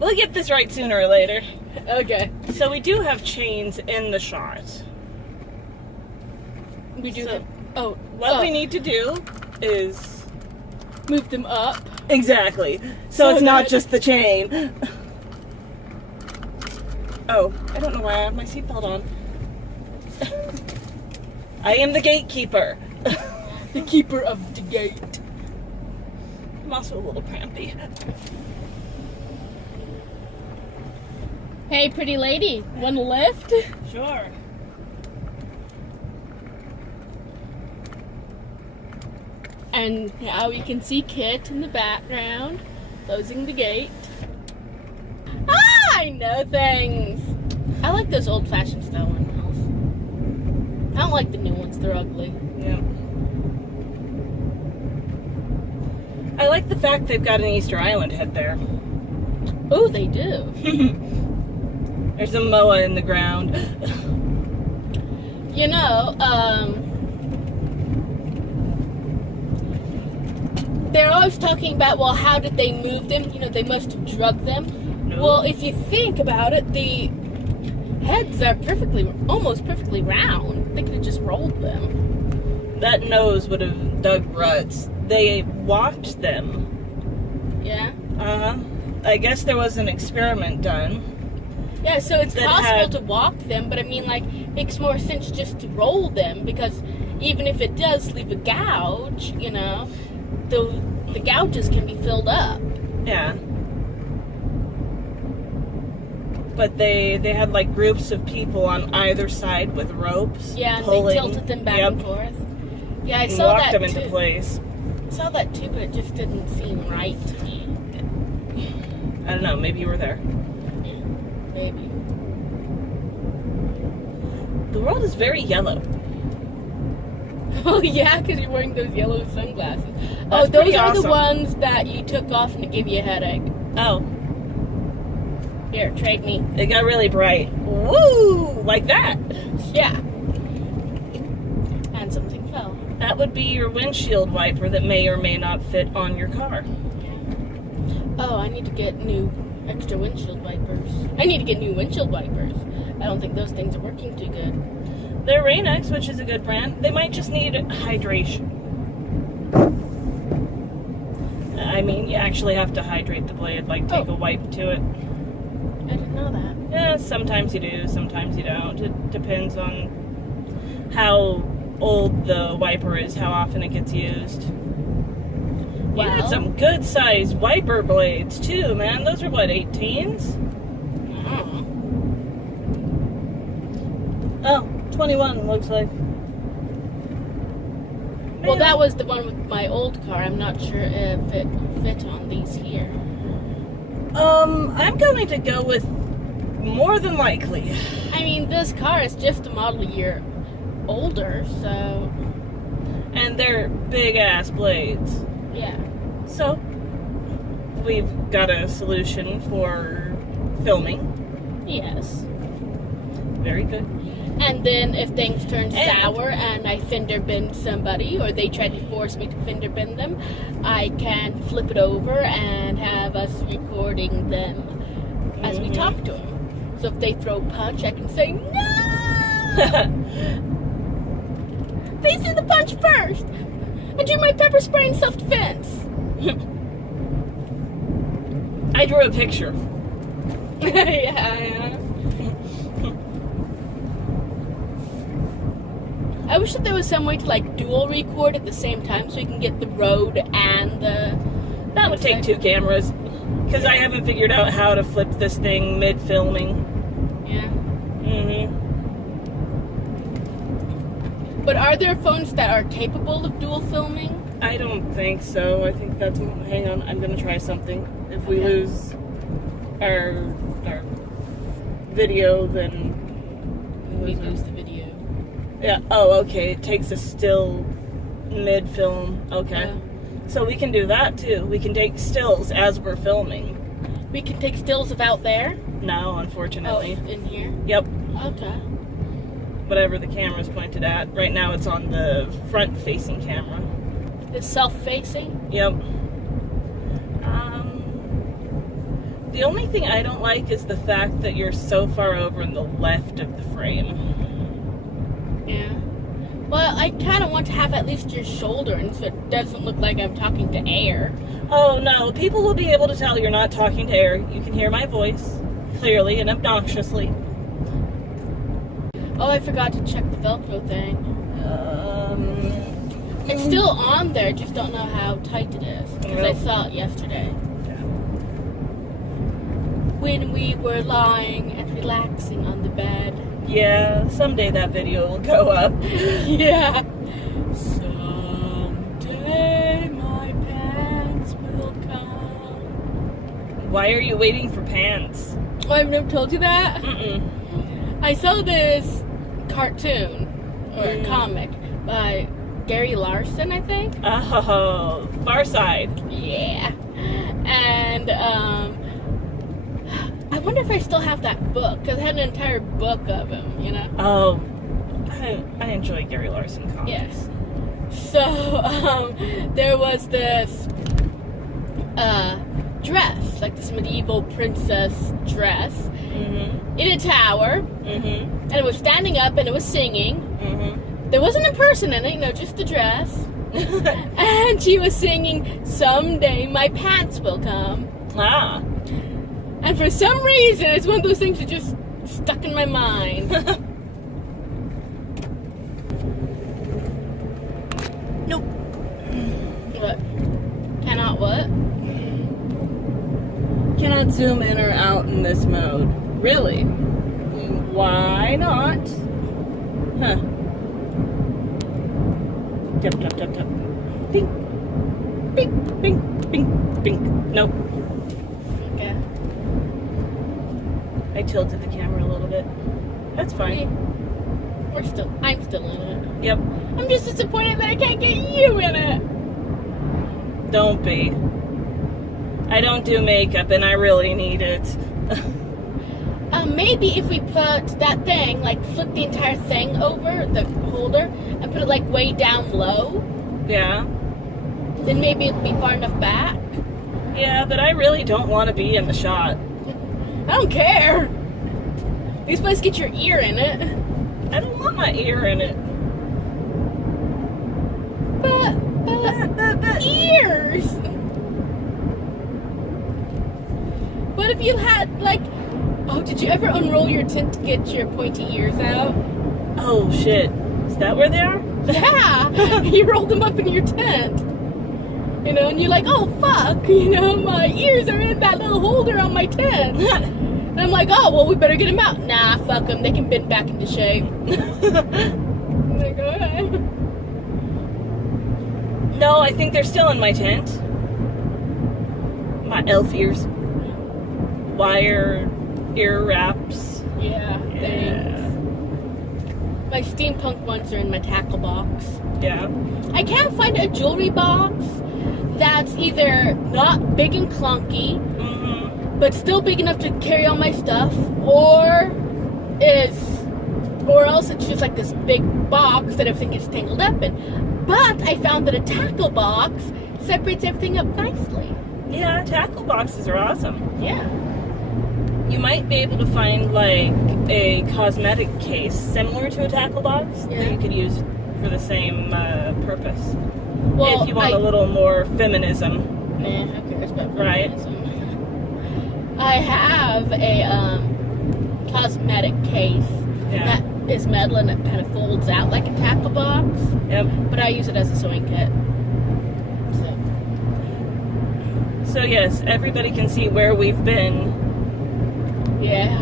We'll get this right sooner or later. Okay. So we do have chains in the shot. We do. So, what we need to do is move them up. Exactly. So it's not just the chain. Oh, I don't know why I have my seatbelt on. I am the gatekeeper. The keeper of the gate. I'm also a little crampy. Hey, pretty lady, want a lift? Sure. And now we can see Kit in the background, closing the gate. Ah, I know things. I like those old-fashioned style windmills. I don't like the new ones, they're ugly. Yeah. I like the fact they've got an Easter Island head there. Oh, they do. There's a moa in the ground. You know, they're always talking about, well, how did they move them? You know, they must have drugged them. No. Well, if you think about it, the heads are almost perfectly round. They could have just rolled them. That nose would have dug ruts. They walked them. Yeah? Uh-huh. I guess there was an experiment done. Yeah, so it's possible to walk them, but I mean, like, it makes more sense just to roll them, because even if it does leave a gouge, you know, the gouges can be filled up. Yeah. But they had like groups of people on either side with ropes. Yeah, and pulling. they tilted them back and forth. Yeah, I And saw locked that them into too. place. I saw that too, but it just didn't seem right to me. I don't know, maybe you were there. Maybe. The world is very yellow. Oh yeah, because you're wearing those yellow sunglasses. That's those pretty are awesome. the ones that you took off and to give you a headache. Oh, Here, trade me. it got really bright. Woo! Like that. Yeah. And something fell. That would be your windshield wiper that may or may not fit on your car. Oh, I need to get new extra windshield wipers. I need to get new windshield wipers. I don't think those things are working too good. They're Rain-X, which is a good brand. They might just need hydration. I mean, you actually have to hydrate the blade, like take a wipe to it. I didn't know that. Yeah, sometimes you do, sometimes you don't. It depends on how old the wiper is, how often it gets used. You Well, had some good sized wiper blades too, man. Those are what, 18s? Oh, 21 looks like. well, that was the one with my old car. I'm not sure if it fit on these here. I'm going to go with more than likely. I mean, this car is just a model year older, so And they're big ass blades. yeah. So, we've got a solution for filming. Yes. Very good. And then if things turn sour and I fender bend somebody, or they try to force me to fender bend them, I can flip it over and have us recording them as we talk to them. So if they throw a punch, I can say, no! They see the punch first! I do my pepper spray in self-defense. I drew a picture. Yeah. I wish that there was some way to like dual record at the same time so you can get the road and the... That would take 2 cameras. Because I haven't figured out how to flip this thing mid-filming. Yeah. Mm-hmm. But are there phones that are capable of dual filming? I don't think so. I think that's... Hang on, I'm going to try something. If we lose our video, then... We lose the video. Yeah, oh, okay. It takes a still mid-film. Okay. Yeah. So we can do that, too. We can take stills as we're filming. We can take stills of out there? No, Oh, unfortunately. in here? Yep. Okay. Whatever the camera's pointed at. Right now it's on the front-facing camera. It's self-facing? Yep. The only thing I don't like is the fact that you're so far over in the left of the frame. Yeah. Well, I kind of want to have at least your shoulder, and so it doesn't look like I'm talking to air. Oh no, people will be able to tell you're not talking to air. You can hear my voice clearly and obnoxiously. Oh, I forgot to check the Velcro thing. It's still on there, just don't know how tight it is. Because I saw it yesterday. When we were lying and relaxing on the bed. Yeah, someday that video will go up. Yeah. Someday my pants will come. Why are you waiting for pants? Oh, I've never told you that? Mm-mm. I saw this cartoon or comic by Gary Larson, I think. Oh, Far Side. Yeah. And I wonder if I still have that book, because I had an entire book of him, you know? Oh, I enjoy Gary Larson comics. Yes. So, there was this dress, like this medieval princess dress, in a tower, and it was standing up and it was singing. There wasn't a person in it, you know, just the dress. And she was singing, "Someday my pants will come." Ah. And for some reason, it's one of those things that just stuck in my mind. Nope. What? Cannot what? Cannot zoom in or out in this mode. Really? Why not? Huh. Tap, tap, tap, tap. Bink. Bink, bink, bink, bink. Nope. Okay. I tilted the camera a little bit. That's fine. I'm still in it. Yep. I'm just disappointed that I can't get you in it. Don't be. I don't do makeup and I really need it. Maybe if we put that thing, like flip the entire thing over, the holder, and put it like way down low, Yeah. then maybe it'll be far enough back. Yeah, but I really don't want to be in the shot. I don't care. You're supposed to get your ear in it. I don't want my ear in it. But ears! What if you had, like, oh, did you ever unroll your tent to get your pointy ears out? Oh shit. Is that where they are? Yeah! You rolled them up in your tent. You know, and you're like, oh fuck, you know, my ears are in that little holder on my tent. And I'm like, oh, well, we better get them out. Nah, fuck them. They can bend back into shape. I'm like, okay. No, I think they're still in my tent. My elf ears. Wire ear wraps. Yeah, thanks. My steampunk ones are in my tackle box. Yeah. I can't find a jewelry box that's either not big and clunky, but still big enough to carry all my stuff, or else it's just like this big box that everything gets tangled up in. But I found that a tackle box separates everything up nicely. Yeah, tackle boxes are awesome. Yeah. You might be able to find like a cosmetic case similar to a tackle box that you could use for the same purpose. Well, if you want a little more feminism. Nah, who cares about Right. feminism? I have a cosmetic case that is metal and it kind of folds out like a tackle box. Yep. But I use it as a sewing kit. So yes, everybody can see where we've been. Yeah.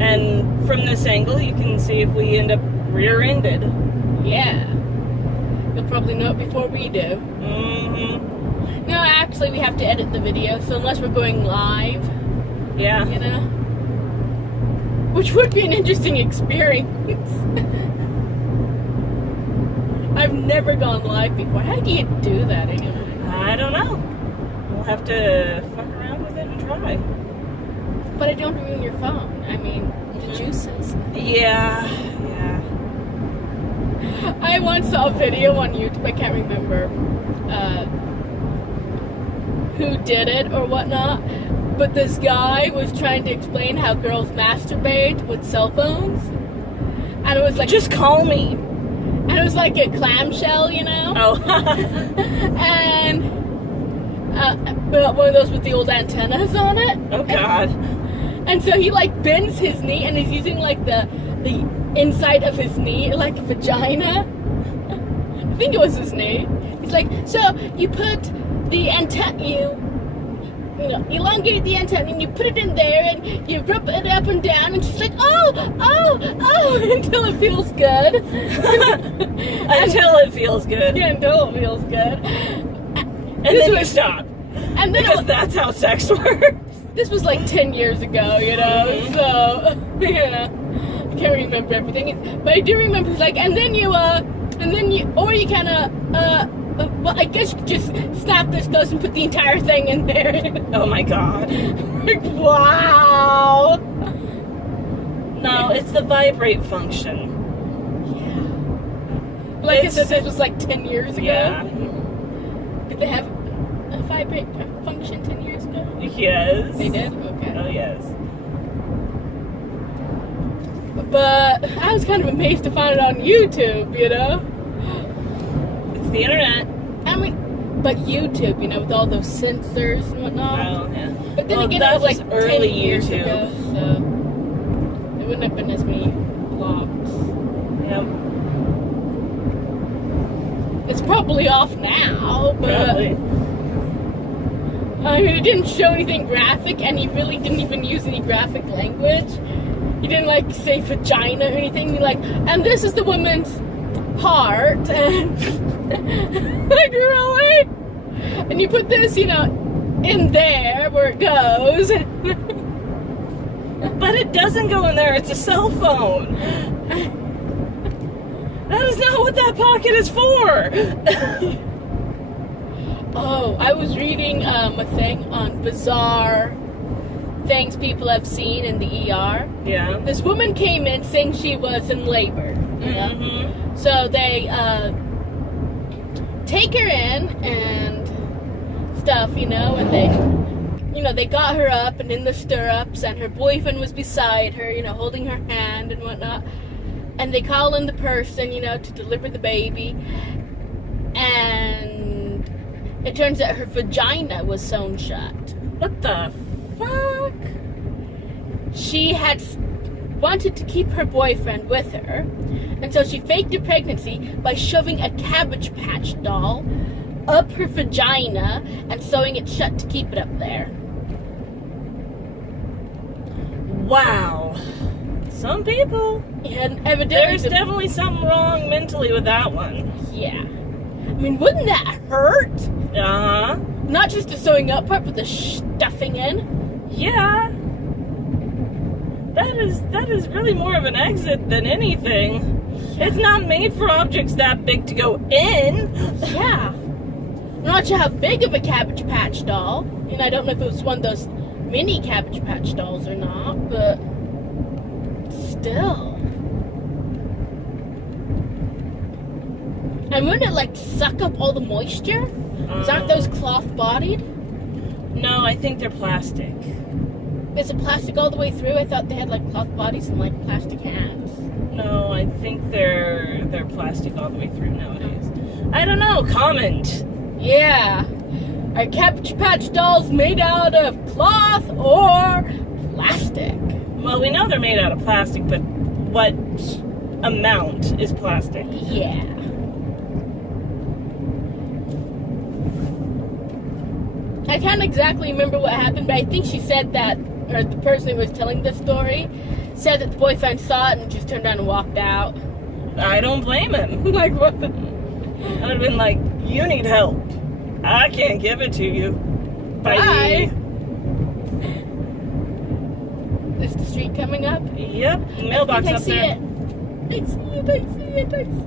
And from this angle, you can see if we end up rear-ended. Yeah. You'll probably know it before we do. No, actually, we have to edit the video, so unless we're going live, Yeah. you know? Which would be an interesting experience. I've never gone live before. How do you do that anyway? I don't know. We'll have to fuck around with it and try. But I don't ruin your phone. I mean, the juices. Yeah. I once saw a video on YouTube. I can't remember who did it or whatnot, but this guy was trying to explain how girls masturbate with cell phones, and it was like, Just call me. and it was like a clamshell, you know, Oh. and but one of those with the old antennas on it. Oh God. And so he like bends his knee and he's using like the inside of his knee like a vagina. I think it was his knee. He's like, so you put the antenna, you know, elongate the antenna and you put it in there and you rub it up and down, and she's like, oh, until it feels good. Until it feels good. Yeah, until it feels good. And then you stop. And then Because that's how sex works. this was like 10 years ago, you know, so, you know, I can't remember everything, but I do remember, it's like, or you kind of, well, I guess you just snap this close and put the entire thing in there. Oh my God. Like, wow. No, it's the vibrate function. Yeah. Like I said, this was like 10 years ago. Yeah. Did they have a vibrate function 10 years ago? Yes. They did? Okay. Oh yes. But I was kind of amazed to find it on YouTube, you know? It's the internet. I mean, but YouTube, you know, with all those censors and whatnot. Oh yeah. But then Well, again, that it was was like early 10 years YouTube. ago, so there wouldn't have been as many blogs. Yep. It's probably off now, but Probably. I mean, it didn't show anything graphic, and he really didn't even use any graphic language. He didn't like say vagina or anything. He like, and this is the woman's part, and like, really? And you put this, you know, in there where it goes. But it doesn't go in there. It's a cell phone. That is not what that pocket is for. Oh, I was reading a thing on bizarre things people have seen in the ER. Yeah. This woman came in saying she was in labor. You know? Mm-hmm. So they take her in and stuff, you know, and they got her up and in the stirrups, and her boyfriend was beside her, you know, holding her hand and whatnot. And they call in the person, you know, to deliver the baby. And it turns out her vagina was sewn shut. What the fuck? She had wanted to keep her boyfriend with her, and so she faked a pregnancy by shoving a Cabbage Patch doll up her vagina and sewing it shut to keep it up there. Wow. Some people. And evidently, There's definitely something wrong mentally with that one. yeah. I mean, wouldn't that hurt? Uh-huh. Not just the sewing up part, but the stuffing in. Yeah. That is really more of an exit than anything. It's not made for objects that big to go in. Yeah. I'm not sure how big of a Cabbage Patch doll. And I don't know if it was one of those mini Cabbage Patch dolls or not, but still. And wouldn't it like suck up all the moisture? Aren't those cloth bodied? No, I think they're plastic. Is it plastic all the way through? I thought they had like cloth bodies and like plastic hands. No, I think they're plastic all the way through nowadays. I don't know. Comment. Yeah. Are Cabbage Patch dolls made out of cloth or plastic? Well, we know they're made out of plastic, but what amount is plastic? Yeah. I can't exactly remember what happened, but I think she said that, or the person who was telling the story said that the boyfriend saw it and just turned around and walked out. I don't blame him. Like, what the? I'd have been like, you need help. I can't give it to you. Bye. Is the street coming up? Yep, mailbox I up see there. it. I see it, I see it, I see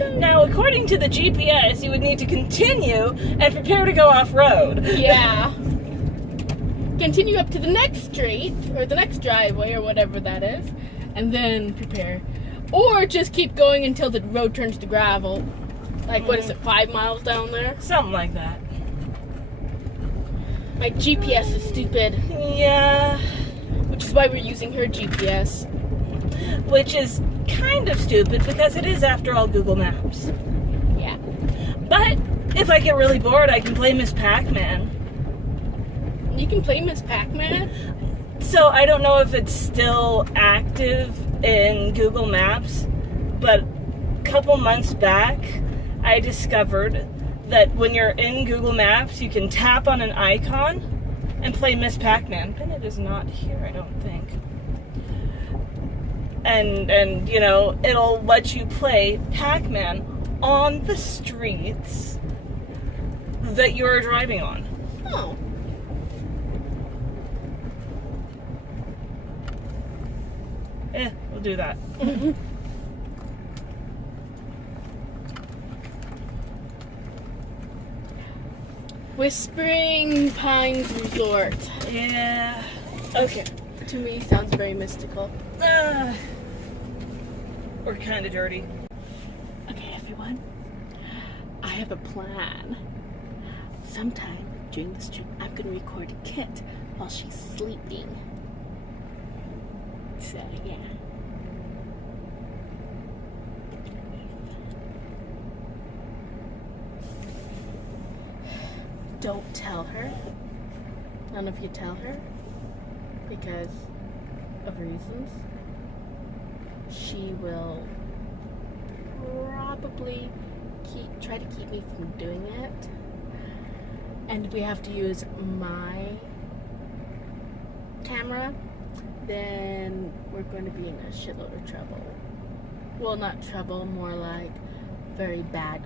it. Now, according to the GPS, you would need to continue and prepare to go off-road. Yeah. Continue up to the next street, or the next driveway, or whatever that is, and then prepare. Or just keep going until the road turns to gravel. Like, what is it, 5 miles down there? Something like that. My GPS is stupid. Yeah. Which is why we're using her GPS. Which is kind of stupid because it is, after all, Google Maps. Yeah. But if I get really bored, I can play Miss Pac-Man. You can play Miss Pac-Man? So I don't know if it's still active in Google Maps, but a couple months back, I discovered that when you're in Google Maps, you can tap on an icon and play Miss Pac-Man. Bennett is not here, I don't think. And you know, it'll let you play Pac-Man on the streets that you're driving on. Oh. We'll do that. Whispering Pines Resort. Yeah. Okay. To me, sounds very mystical. We're kind of dirty. Okay, everyone. I have a plan. Sometime during this trip, I'm going to record Kit while she's sleeping. So, yeah. Don't tell her. None of you tell her. Because of reasons. She will probably try to keep me from doing it. And we have to use my camera, then we're going to be in a shitload of trouble. Well, not trouble, more like very bad